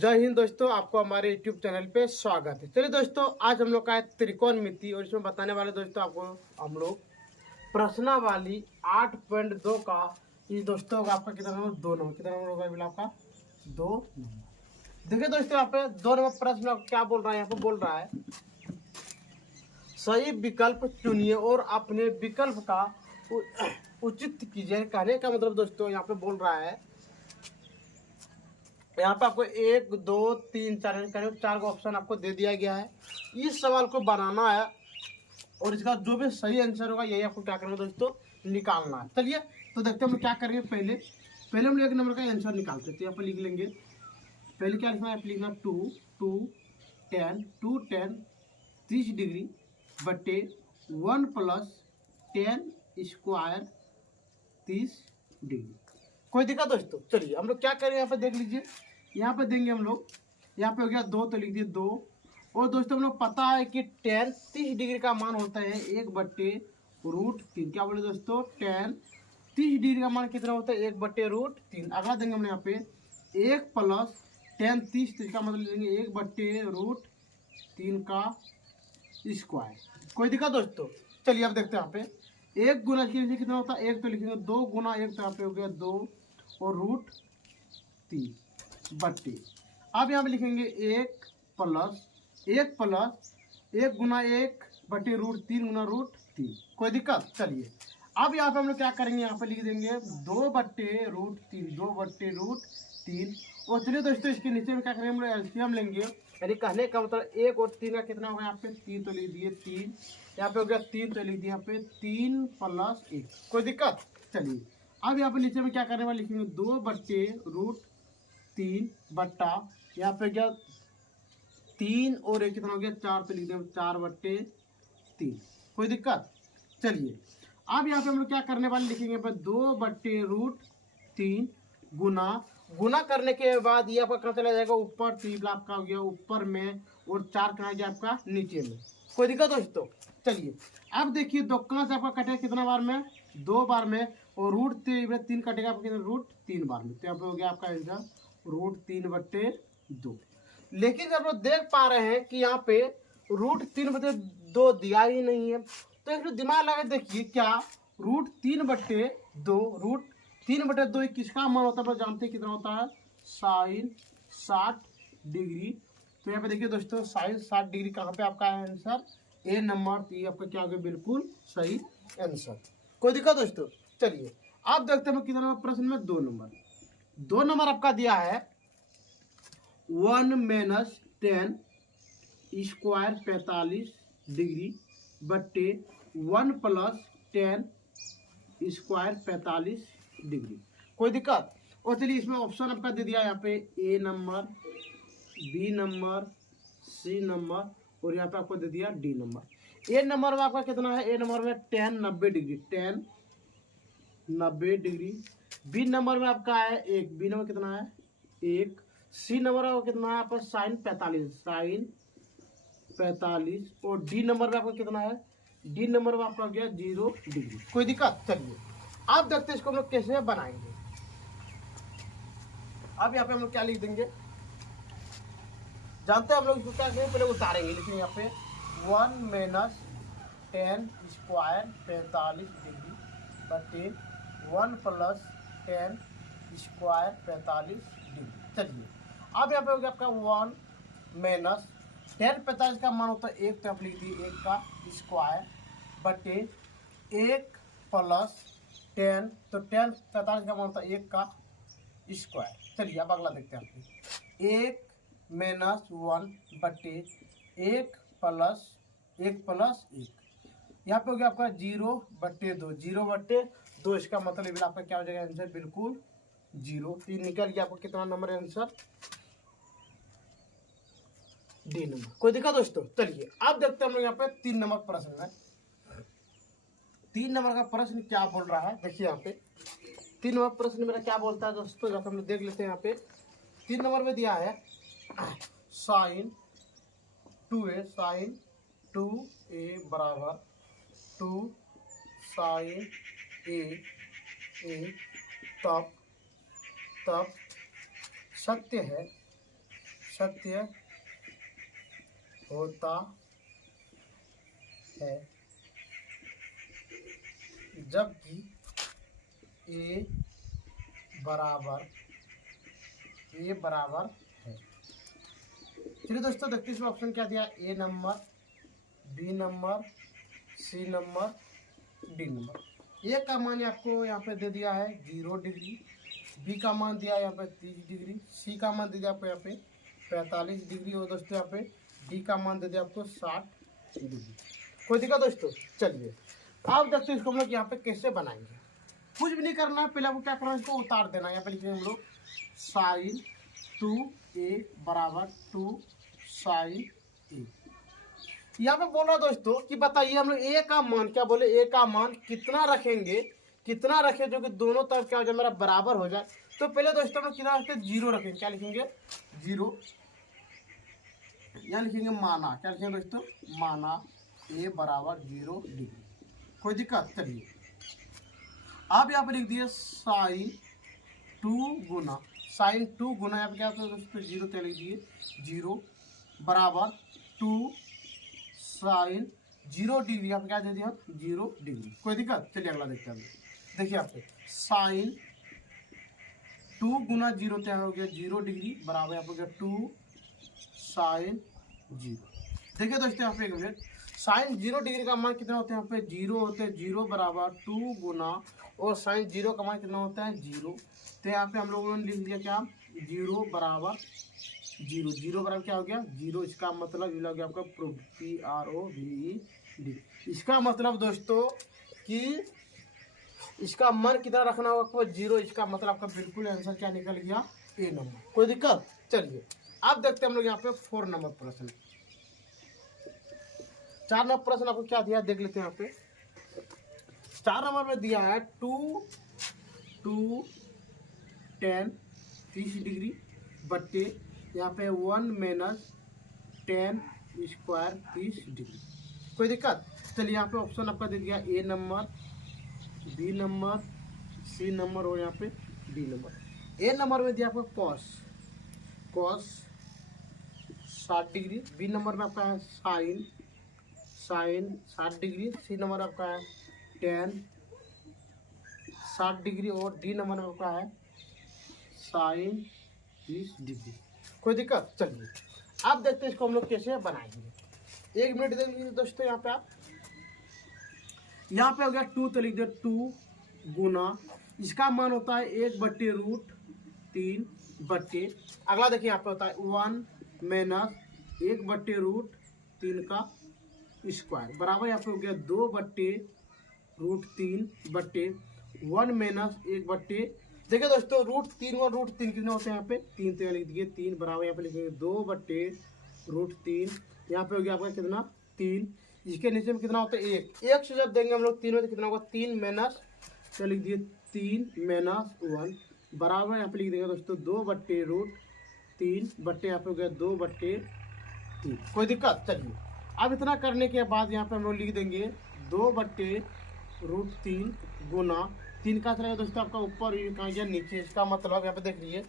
जय हिंद दोस्तों, आपको हमारे YouTube चैनल पे स्वागत है। चलिए दोस्तों, आज हम लोग का है त्रिकोणमिति और इसमें बताने वाले दोस्तों आपको हम लोग प्रश्नावली 8.2 का ये दोस्तों होगा आपका कितना नंबर 2 नंबर कितना नंबर होगा बिल्कुल आपका 2 नंबर। देखिए दोस्तों, यहाँ पे 2 नंबर प्रश्न क्या बोल रहा है, यहाँ पे बोल रहा है सही विकल्प चुनिए और अपने विकल्प का उचित कीजिए। कहने का मतलब दोस्तों यहाँ पे बोल रहा है, यहाँ पे आपको 1 2 3 4 करीब 4 का ऑप्शन आपको दे दिया गया है। इस सवाल को बनाना है और इसका जो भी सही आंसर होगा यही आपको क्या करना है दोस्तों, निकालना है। चलिए तो देखते हैं हम क्या करेंगे। पहले हम 1 नंबर का आंसर निकालते हैं। तो यहाँ पर लिख लेंगे, पहले क्या लिखना है, लिखना 2 10 30 डिग्री बटे 1 + 10 स्क्वायर 30 डिग्री। कोई दिक्कत दोस्तों? चलिए हम लोग क्या करें, यहाँ पे देख लीजिए, यहाँ पे देंगे हम लोग, यहाँ पे हो गया 2 तो लिख दिए 2। और दोस्तों हम लोग पता है कि 10 30 डिग्री का मान होता है 1/√3। क्या बोले दोस्तों, 10 30 डिग्री का मान कितना होता है 1/√3। अगला देंगे हम यहाँ पे 1 + 10 30 तो इसका मतलब लेंगे 1/√3 का स्क्वायर। कोई दिक्कत दोस्तों? चलिए अब देखते हैं यहाँ पे 1 गुना कितना होता है 1 तो लिखेंगे 2 गुना 1 तो यहाँ पे हो गया 2 और √3 बट्टे। अब यहाँ पे लिखेंगे 1 गुना 1 बटे √3 गुना √3। कोई दिक्कत? चलिए अब यहाँ पे हम लोग क्या करेंगे, यहाँ पे लिख देंगे 2/√3 और चलिए दोस्तों इसके नीचे में क्या करेंगे, हम लोग एलसीएम लेंगे। यानी कहने का मतलब 1 और 3 का कितना होगा, यहाँ पे 3 तो लिख दिए 3, यहाँ पे हो गया 3 तो लिख दिया यहाँ पे 3 + 1। कोई दिक्कत? चलिए अब यहाँ पे नीचे में क्या करने वाले लिखेंगे 2/√3 बट्टा यहाँ पे क्या 3 और 1 कितना हो गया 4 तो लिख दें 4/3। कोई दिक्कत? चलिए अब यहाँ पे हम लोग क्या करने वाले लिखेंगे 2/√3 गुना करने के बाद ये आपका कहाँ चला जाएगा ऊपर, 3 आपका हो गया ऊपर में और 4 कहाँ गया आपका नीचे में। कोई दिक्कत दोस्तों? चलिए अब देखिए 2 से आपका कटेगा कितना बार में, 2 बार में, और √3 कटेगा आपका √3 बार में। तो यहाँ पे हो गया आपका आंसर √3/2। लेकिन जब लोग देख पा रहे हैं कि यहाँ पे √3/2 दिया ही नहीं है, तो एक दिमाग लगा देखिए क्या √3/2 किसका मान होता है, आप जानते हैं कितना होता है, sin 60 डिग्री। तो यहाँ पे देखिए दोस्तों sin 60 डिग्री कहाँ पे आपका आंसर ए नंबर। तो ये आपका क्या हो गया, बिल्कुल सही आंसर। कोई दिक्कत दोस्तों? चलिए आप देखते हैं कितना नंबर प्रश्न में 2 नंबर आपका दिया है 1 - 10 स्क्वायर 45 डिग्री बट्टे 1 + 10 स्क्वायर 45 डिग्री। कोई दिक्कत? और चलिए इसमें ऑप्शन आपका दे दिया यहाँ पे A number, B number, C number और यहाँ पे आपको दे दिया डी नंबर। ए नंबर में आपका कितना है, ए नंबर में 10 90 डिग्री। बी नंबर में आपका है 1, बी नंबर कितना है 1। सी नंबर में कितना है आपका sin 45 और डी नंबर में आपका कितना है, डी नंबर में आपका गया 0 डिग्री। कोई दिक्कत? चलिए आप देखते हैं इसको हम लोग कैसे बनाएंगे। अब यहाँ पे हम लोग क्या लिख देंगे, जानते हैं हम लोग इसको क्या करेंगे, पहले उतारेंगे। लेकिन यहाँ पे 1 - 10 स्क्वायर 45 डिग्री बटे 1 + 10 स्क्वायर 45 डिग्री। चलिए अब यहाँ पे हो गया आपका 1 - 10 45 का मान होता है 1, तो आप लिख दिए 1 का स्क्वायर बटे 1 + 10 तो 10 45 का मान होता है 1 का स्क्वायर। चलिए अब अगला देखते हैं, 1 - 1 बटे 1 + 1 यहाँ पे हो गया आपका 0/2 0/2। इसका मतलब आपका क्या हो जाएगा आंसर, बिल्कुल 0। तो निकल गया आपको कितना नंबर आंसर, डी नंबर। कोई दिक्कत दोस्तों? चलिए अब देखते हैं हम लोग यहाँ पे 3 नंबर प्रश्न है। 3 नंबर का प्रश्न क्या बोल रहा है, देखिए यहाँ पे 3 नंबर प्रश्न मेरा क्या बोलता है दोस्तों, जब हम लोग देख लेते हैं। यहाँ पे 3 नंबर में दिया है sin 2a बराबर 2 sin a तब सत्य है सत्य होता है जबकि ए बराबर है। चलिए दोस्तों देखते हैं इसमें ऑप्शन क्या दिया, A number, B number, C number, D number. A का मान आपको यहाँ पे दे दिया है 0 डिग्री, बी का मान दिया है यहाँ पे 30 डिग्री, सी का मान दे दिया आपको यहाँ पे 45 डिग्री और दोस्तों यहाँ पे डी का मान दे दिया आपको 60 डिग्री। कोई दिक्कत दोस्तों? चलिए अब देखते हैं इसको हम लोग यहाँ पे कैसे बनाएंगे। कुछ भी नहीं करना है, पहले आपको क्या करना है, इसको उतार देना है। यहाँ पे लिखेंगे हम लोग साइन 2a बराबर 2 साइन ए। यहाँ पे बोल रहा दोस्तों कि बताइए हम लोग ए का मान, क्या बोले, ए का मान कितना रखेंगे, कितना रखें जो कि दोनों तरफ क्या हो जाए मेरा बराबर हो जाए। तो पहले दोस्तों हम लोग कितना रखते हैं, 0 रखेंगे। क्या लिखेंगे, 0। यहाँ लिखेंगे माना, क्या लिखेंगे दोस्तों, माना ए बराबर 0 डिग्री। कोई दिक्कत? चलिए अब यहाँ पे लिख दिए साइन 2 गुना, साइन 2 गुना यहाँ पे क्या होता है दोस्तों, 0 क्या लिख दिए, 0 बराबर 2 साइन 0 डिग्री। यहाँ पे क्या दे दिया, 0 डिग्री। कोई दिक्कत? चलिए अगला देखते हैं। देखिए यहाँ पे साइन 2 गुना 0 क्या हो गया, 0 डिग्री बराबर यहाँ पे गया 2 साइन 0। देखिए दोस्तों यहाँ पे एक मिनट, साइन 0 डिग्री का मान कितना होता है, यहाँ पे 0 होते हैं, 0 बराबर 2 गुना और साइन 0 का मान कितना होता है, 0। तो यहाँ पे हम लोगों ने लिख दिया क्या, 0 बराबर 0, 0 बराबर क्या हो गया, 0। इसका मतलब ये हो गया आपका प्रूफ, PROVED। इसका मतलब दोस्तों कि इसका मान कितना रखना होगा आपको, 0। इसका मतलब आपका बिल्कुल आंसर क्या निकल गया, ए नंबर। कोई दिक्कत? चलिए अब देखते हैं हम लोग यहाँ पे 4 नंबर प्रश्न। 4 नंबर प्रश्न आपको क्या दिया देख लेते हैं। यहाँ पे 4 नंबर में दिया है 2 10 30 डिग्री बट्टे यहाँ पे 1 माइनस 10 स्क्वायर 30 डिग्री। कोई दिक्कत? चलिए यहाँ पे ऑप्शन आपका दे दिया A number, B number, C number और यहाँ पे डी नंबर। ए नंबर में दिया आपको कॉस 60 डिग्री, बी नंबर में आपका है साइन 60 डिग्री, सी नंबर आपका है टेन 60 डिग्री और डी नंबर में आपका है साइन 30 डिग्री। कोई दिक्कत? चलिए अब देखते हैं इसको हम लोग कैसे बनाएंगे। 1 मिनट देखिए दोस्तों। यहाँ पे आप यहाँ पे हो गया 2 तो लिख दो 2 गुना, इसका मान होता है 1/√3 बट्टे, अगला देखिए यहाँ पे होता है 1 माइनस 1/√3 का स्क्वायर बराबर यहाँ पे हो गया 2/√3 बट्टे 1 माइनस 1/, देखिए दोस्तों √3 और √3 कितने होते हैं, यहाँ पे 3, तो लिख दिए 3 बराबर यहाँ पे लिखेंगे 2/√3। यहाँ पे हो गया आपका कितना, 3। इसके नीचे में कितना होता है, 1 से जब देंगे हम लोग 3 में तो कितना होगा, 3 माइनस, तो लिख दिए 3 माइनस 1 बराबर यहाँ पे लिख देंगे दोस्तों 2/√3 बट्टे यहाँ पे हो गया 2/3। कोई दिक्कत? चलिए अब इतना करने के बाद यहाँ पे हम लोग लिख देंगे 2/√3 गुना 3 का चलेगा दोस्तों आपका ऊपर कहाँ गया, नीचे। इसका मतलब यहाँ पे देख लीजिए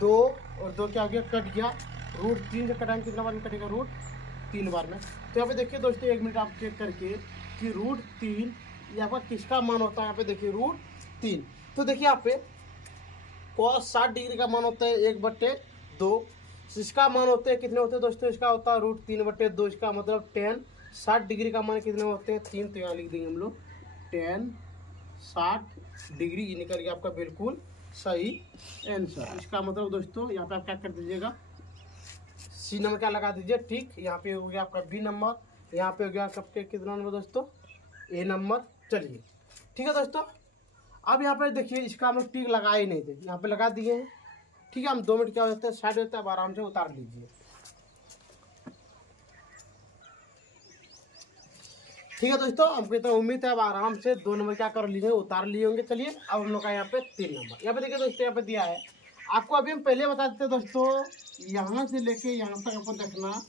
2 और 2 क्या हो गया, कट गया। √3 से कटाएंगे कितना बार में कटेगा, √3 बार में। तो यहाँ पे देखिए दोस्तों 1 मिनट आप चेक करके कि √3 यहाँ पर किसका मान होता है। यहाँ पे देखिए √3, तो देखिए यहाँ पे cos 60 डिग्री का मान होता है 1/2, इसका मान होते हैं कितने होते हैं दोस्तों, इसका होता है √3/2। इसका मतलब 10 60 डिग्री का मान कितने होते हैं, 3। तो यहाँ लिख देंगे हम लोग 10 60 डिग्री, ये निकल गया आपका बिल्कुल सही आंसर। इसका मतलब दोस्तों यहाँ पे आप क्या कर दीजिएगा, सी नंबर क्या लगा दीजिए, ठीक। यहाँ पे हो गया आपका बी नंबर, यहाँ पे हो गया आपके कितना नंबर दोस्तों, ए नंबर। चलिए ठीक है दोस्तों, अब यहाँ पे देखिए इसका हम लोग टिक लगा ही नहीं थे, यहाँ पे लगा दिए हैं। ठीक है, हम 2 मिनट क्या होता है साइड होता है, अब आराम से उतार लीजिए। ठीक है दोस्तों, हमको तो उम्मीद है अब आराम से 2 नंबर क्या कर लीजिए, उतार लिए होंगे। चलिए अब हम लोग का यहाँ पे 3 नंबर, यहाँ पे देखिए दोस्तों यहाँ पे दिया है आपको। अभी हम पहले बता देते दोस्तों, यहाँ से लेके यहाँ तक आपको देखना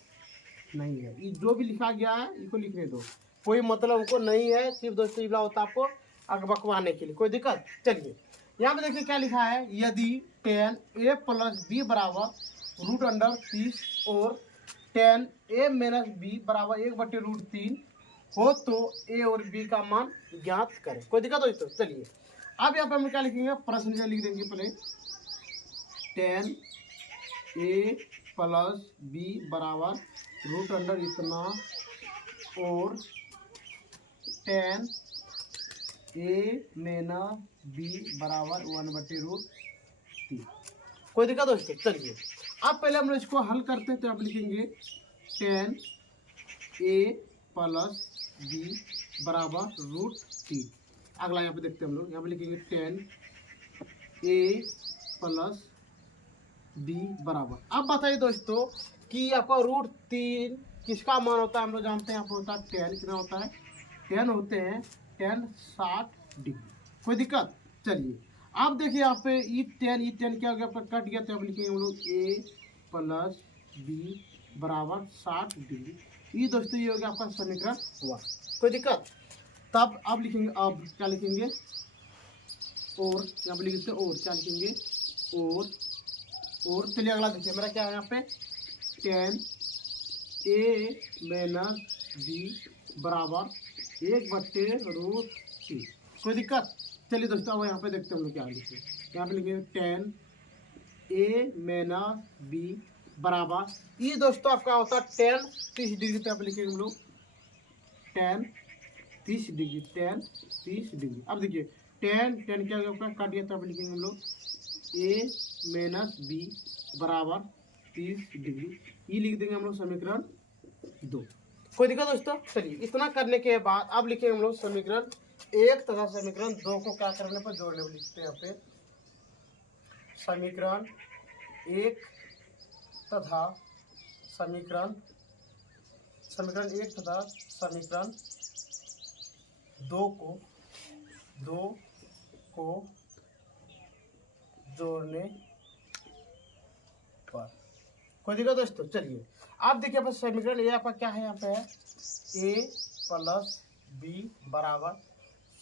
नहीं है, ये जो भी लिखा गया है इसको लिखने दो, कोई मतलब हमको नहीं है, सिर्फ दोस्तों ये होता है आपको अगबकवाने के लिए। कोई दिक्कत? चलिए यहाँ पे देखिए क्या लिखा है, यदि 10a + b बराबर रूट अंडर 30 और tan a माइनस बी बराबर 1/√3 हो तो a और b का मान ज्ञात करें। कोई दिक्कत दोस्तों? चलिए अब यहाँ पे हम क्या लिखेंगे, प्रश्न क्या लिख देंगे पहले, tan a प्लस b बराबर रूट अंडर इतना और tan a माइनस b बराबर 1/√3। कोई दिक्कत दोस्तों? चलिए अब पहले हम लोग इसको हल करते हैं, तो आप लिखेंगे tan a प्लस b बराबर √3। अगला यहाँ पे देखते हैं हम लोग, यहाँ पे लिखेंगे tan a प्लस b बराबर। अब बताइए दोस्तों कि आपका √3 किसका मान होता है? हम लोग जानते हैं यहाँ पे होता है tan, कितना होता है, tan होते हैं tan 60 डिग्री। कोई दिक्कत? चलिए आप देखिए यहाँ पे ई tan क्या हो गया, आपका कट गया, तो आप लिखेंगे हम लोग a प्लस b बराबर 60 डिग्री। ये दोस्तों ये हो गया आपका समीकरण 1। कोई दिक्कत? तब अब लिखेंगे, अब क्या लिखेंगे, और यहाँ पे लिखते हैं और क्या लिखेंगे, और चलिए अगला देखिए मेरा क्या है यहाँ पे, tan a माइनस b बराबर 1/√3। कोई दिक्कत? चलिए दोस्तों अब यहाँ पे देखते हैं हम लोग क्या लिखेंगे, यहाँ पे लिखेंगे tan a माइनस b बराबर, ये दोस्तों आपका होता है tan 30 डिग्री, तो यहाँ पे लिखेंगे हम लोग tan 30 डिग्री, tan 30 डिग्री। अब देखिए tan क्या हो गया, काट दिया, तो यहाँ पे लिखेंगे हम लोग a माइनस b बराबर 30 डिग्री। ये लिख देंगे हम लोग समीकरण 2। कोई दिक्कत दोस्तों? चलिए इतना करने के बाद अब लिखेंगे हम लोग समीकरण 1 तथा समीकरण 2 को क्या करने पर जोड़ने पर लिखते हैं यहाँ पे, समीकरण 1 तथा समीकरण 1 तथा समीकरण 2 को जोड़ने पर। कोई दिक्कत दोस्तों? चलिए आप देखिए बस समीकरण ये आपका क्या है, यहाँ पे है a प्लस b बराबर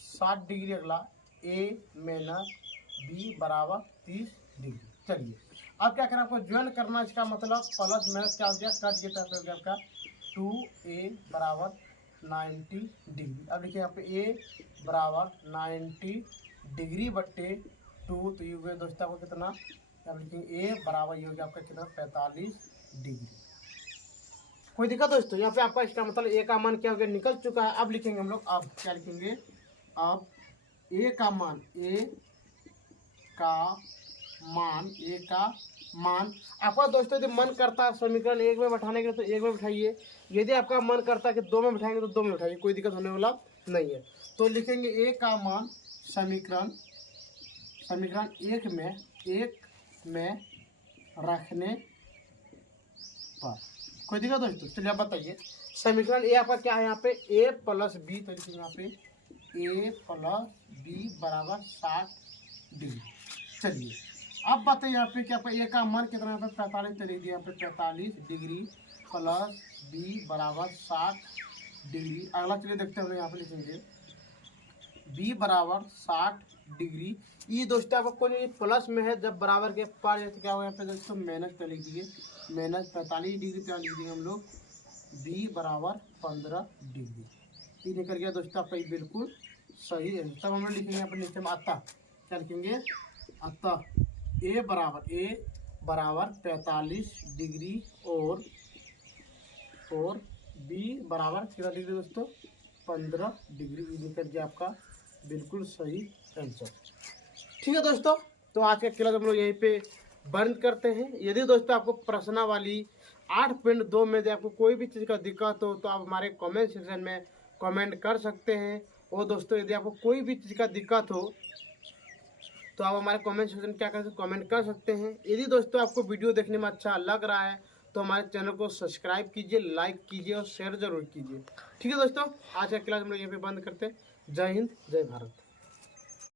60 डिग्री, अगला a माइनस b बराबर 30 डिग्री। चलिए अब क्या करना, आपको ज्वाइन करना, इसका मतलब प्लस माइनस क्या हो गया, कट गया, हो गया आपका 2a बराबर 90 डिग्री। अब देखिए यहाँ पे a बराबर 90 डिग्री बट्टे 2, तो ये हो गया दोस्तों आपको कितना, अब लिखेंगे a बराबर ये हो गया आपका कितना, 45 डिग्री। कोई दिक्कत दोस्तों? यहाँ पे आपका इसका मतलब a का मान क्या हो गया, निकल चुका है। अब लिखेंगे हम लोग, अब क्या लिखेंगे, अब a का मान आपका दोस्तों यदि मन करता है समीकरण 1 में बैठाने के तो 1 में बैठाइए, यदि आपका मन करता है कि 2 में बैठाएंगे तो 2 में बैठाइए, कोई दिक्कत होने वाला नहीं है। तो लिखेंगे a का मान समीकरण 1 में रखने पर। कोई दिक्कत दोस्तों? चलिए आप बताइए समीकरण ए आपका क्या है, यहाँ पे a प्लस b, तो लिखेंगे यहाँ पे a प्लस b बराबर 60 डिग्री। चलिए अब बताइए यहाँ पे क्या a का मान कितना, यहाँ पे 45, तो लिख दिया यहाँ पे 45 डिग्री प्लस b बराबर 60 डिग्री। अगला चलिए देखते हैं, यहाँ पे लिखेंगे b बराबर 60 डिग्री। ये दोस्तों आपको कोई प्लस में है, जब बराबर के पार है तो क्या होगा, यहाँ पे दोस्तों माइनस पे लिख दीजिए, माइनस 45 डिग्री पे लिख देंगे हम लोग b बराबर 15 डिग्री। ये निकल गया दोस्तों आपका बिल्कुल सही है। तब हम लोग लिखेंगे यहाँ पर नीचे में अतः क्या लिखेंगे, अतः a बराबर 45 डिग्री और b बराबर कितना डिग्री दोस्तों, 15 डिग्री। ये निकल गया आपका बिल्कुल सही आंसर। ठीक है दोस्तों, तो आज का क्लास हम लोग यहीं पे बंद करते हैं। यदि दोस्तों आपको प्रश्नावली 8.2 में यदि आपको कोई भी चीज़ का दिक्कत हो तो आप हमारे कमेंट सेक्शन में कमेंट कर सकते हैं। और दोस्तों यदि आपको कोई भी चीज़ का दिक्कत हो तो आप हमारे कमेंट सेक्शन क्या कर सकते, कमेंट कर सकते हैं। यदि दोस्तों आपको वीडियो देखने में अच्छा लग रहा है तो हमारे चैनल को सब्सक्राइब कीजिए, लाइक कीजिए और शेयर जरूर कीजिए। ठीक है दोस्तों, आज का क्लास हम लोग यहीं पे बंद करते हैं। जय हिंद, जय भारत।